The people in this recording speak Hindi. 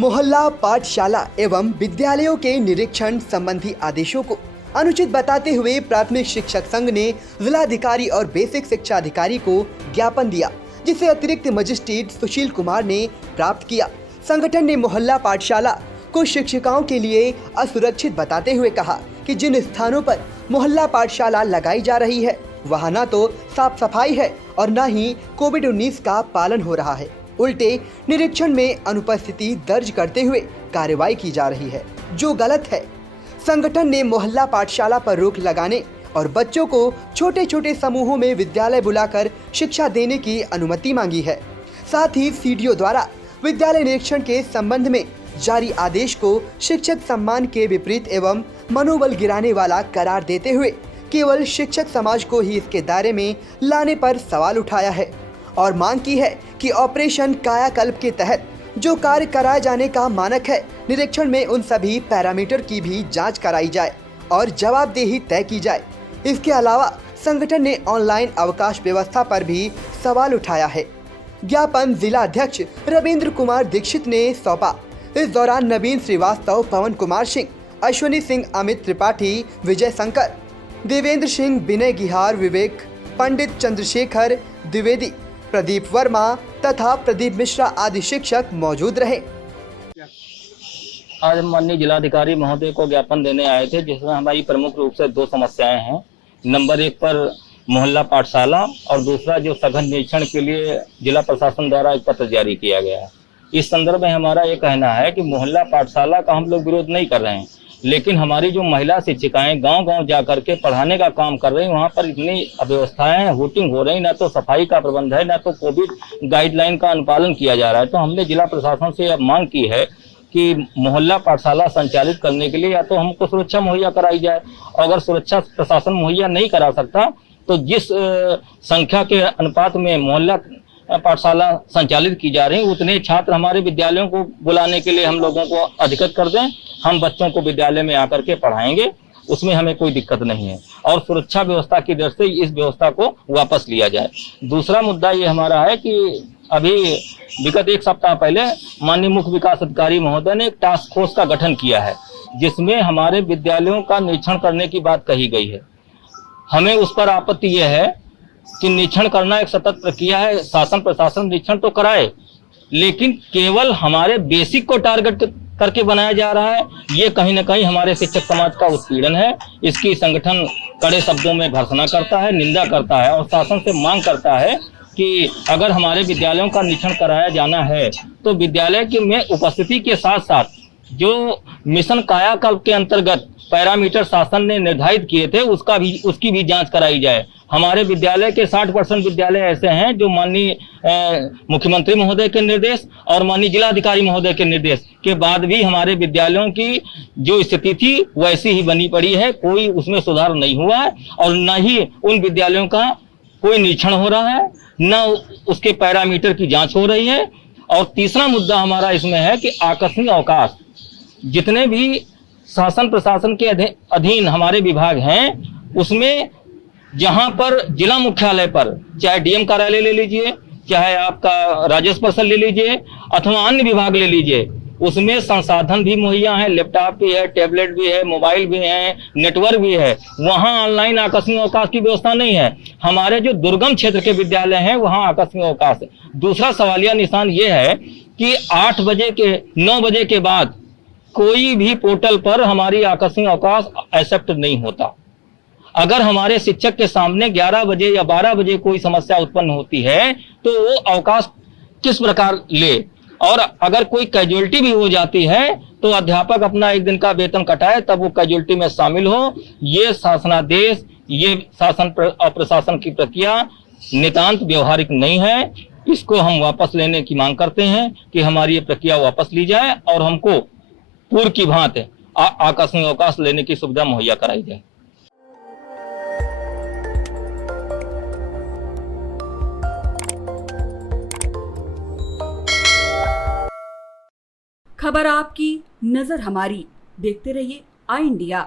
मोहल्ला पाठशाला एवं विद्यालयों के निरीक्षण संबंधी आदेशों को अनुचित बताते हुए प्राथमिक शिक्षक संघ ने जिलाधिकारी और बेसिक शिक्षा अधिकारी को ज्ञापन दिया, जिसे अतिरिक्त मजिस्ट्रेट सुशील कुमार ने प्राप्त किया। संगठन ने मोहल्ला पाठशाला को शिक्षिकाओं के लिए असुरक्षित बताते हुए कहा कि जिन स्थानों पर मोहल्ला पाठशाला लगाई जा रही है वहां न तो साफ सफाई है और न ही कोविड-19 का पालन हो रहा है, उल्टे निरीक्षण में अनुपस्थिति दर्ज करते हुए कार्रवाई की जा रही है, जो गलत है। संगठन ने मोहल्ला पाठशाला पर रोक लगाने और बच्चों को छोटे छोटे समूहों में विद्यालय बुलाकर शिक्षा देने की अनुमति मांगी है। साथ ही सीडीओ द्वारा विद्यालय निरीक्षण के संबंध में जारी आदेश को शिक्षक सम्मान के विपरीत एवं मनोबल गिराने वाला करार देते हुए केवल शिक्षक समाज को ही इसके दायरे में लाने पर सवाल उठाया है और मांग की है कि ऑपरेशन कायाकल्प के तहत जो कार्य कराए जाने का मानक है, निरीक्षण में उन सभी पैरामीटर की भी जांच कराई जाए और जवाबदेही तय की जाए। इसके अलावा संगठन ने ऑनलाइन अवकाश व्यवस्था पर भी सवाल उठाया है। ज्ञापन जिला अध्यक्ष रविंद्र कुमार दीक्षित ने सौंपा। इस दौरान नवीन श्रीवास्तव, पवन कुमार सिंह, अश्विनी सिंह, अमित त्रिपाठी, विजय शंकर, देवेंद्र सिंह, विनय गिहार, विवेक, पंडित चंद्रशेखर द्विवेदी, प्रदीप वर्मा तथा प्रदीप मिश्रा आदि शिक्षक मौजूद रहे। आज हम माननीय जिलाधिकारी महोदय को ज्ञापन देने आए थे, जिसमें हमारी प्रमुख रूप से दो समस्याएं हैं। नंबर 1 पर मोहल्ला पाठशाला और दूसरा जो सघन निरीक्षण के लिए जिला प्रशासन द्वारा एक पत्र जारी किया गया है। इस संदर्भ में हमारा ये कहना है कि मोहल्ला पाठशाला का हम लोग विरोध नहीं कर रहे हैं, लेकिन हमारी जो महिला शिक्षिकाएं गांव-गांव जा करके पढ़ाने का काम कर रही हैं, वहां पर इतनी अव्यवस्थाएं हुटिंग हो रही, ना तो सफाई का प्रबंध है, ना तो कोविड गाइडलाइन का अनुपालन किया जा रहा है। तो हमने जिला प्रशासन से अब मांग की है कि मोहल्ला पाठशाला संचालित करने के लिए या तो हमको सुरक्षा मुहैया कराई जाए, और अगर सुरक्षा प्रशासन मुहैया नहीं करा सकता तो जिस संख्या के अनुपात में मोहल्ला पाठशाला संचालित की जा रही, उतने छात्र हमारे विद्यालयों को बुलाने के लिए हम लोगों को अधिकृत कर दें। हम बच्चों को विद्यालय में आकर के पढ़ाएंगे, उसमें हमें कोई दिक्कत नहीं है, और सुरक्षा व्यवस्था की दृष्टि से इस व्यवस्था को वापस लिया जाए। दूसरा मुद्दा ये हमारा है कि अभी विगत 1 सप्ताह पहले माननीय मुख्य विकास अधिकारी महोदय ने एक टास्क फोर्स का गठन किया है, जिसमें हमारे विद्यालयों का निरीक्षण करने की बात कही गई है। हमें उस पर आपत्ति यह है कि निरीक्षण करना एक सतत प्रक्रिया है। शासन प्रशासन निरीक्षण तो कराए, लेकिन केवल हमारे बेसिक को टारगेट करके बनाया जा रहा है। ये कहीं ना कहीं हमारे शिक्षक समाज का उत्पीड़न है। इसकी संगठन कड़े शब्दों में भर्त्सना करता है, निंदा करता है और शासन से मांग करता है कि अगर हमारे विद्यालयों का निरीक्षण कराया जाना है तो विद्यालय के में उपस्थिति के साथ साथ जो मिशन कायाकल्प के अंतर्गत पैरामीटर शासन ने निर्धारित किए थे उसकी भी जांच कराई जाए। हमारे विद्यालय के 60% विद्यालय ऐसे हैं जो माननीय मुख्यमंत्री महोदय के निर्देश और माननीय जिलाधिकारी महोदय के निर्देश के बाद भी हमारे विद्यालयों की जो स्थिति थी वैसी ही बनी पड़ी है। कोई उसमें सुधार नहीं हुआ है और न ही उन विद्यालयों का कोई निरीक्षण हो रहा है, न उसके पैरामीटर की जांच हो रही है। और तीसरा मुद्दा हमारा इसमें है कि आकस्मिक अवकाश, जितने भी शासन प्रशासन के अधीन हमारे विभाग हैं, उसमें जहां पर जिला मुख्यालय पर चाहे डीएम कार्यालय ले लीजिए, चाहे आपका राजस्व परिषद ले लीजिए अथवा अन्य विभाग ले लीजिए, उसमें संसाधन भी मुहैया है, लैपटॉप भी है, टैबलेट भी है, मोबाइल भी है, नेटवर्क भी है। वहां ऑनलाइन आकस्मिक अवकाश की व्यवस्था नहीं है। हमारे जो दुर्गम क्षेत्र के विद्यालय हैं वहां आकस्मिक अवकाश है। दूसरा सवालिया निशान ये है कि 8 बजे के 9 बजे के बाद कोई भी पोर्टल पर हमारी आकस्मिक अवकाश एक्सेप्ट नहीं होता। अगर हमारे शिक्षक के सामने 11 बजे या 12 बजे कोई समस्या उत्पन्न होती है तो वो अवकाश किस प्रकार ले, और अगर कोई कैजुअलिटी भी हो जाती है तो अध्यापक अपना 1 दिन का वेतन कटाए तब वो कैजुअलिटी में शामिल हो। ये शासनादेश, ये शासन और प्रशासन की प्रक्रिया नितांत व्यवहारिक नहीं है। इसको हम वापस लेने की मांग करते हैं कि हमारी ये प्रक्रिया वापस ली जाए और हमको पूर्व की भांति आकस्मिक अवकाश लेने की सुविधा मुहैया कराई जाए। खबर आपकी, नजर हमारी। देखते रहिए आई इंडिया।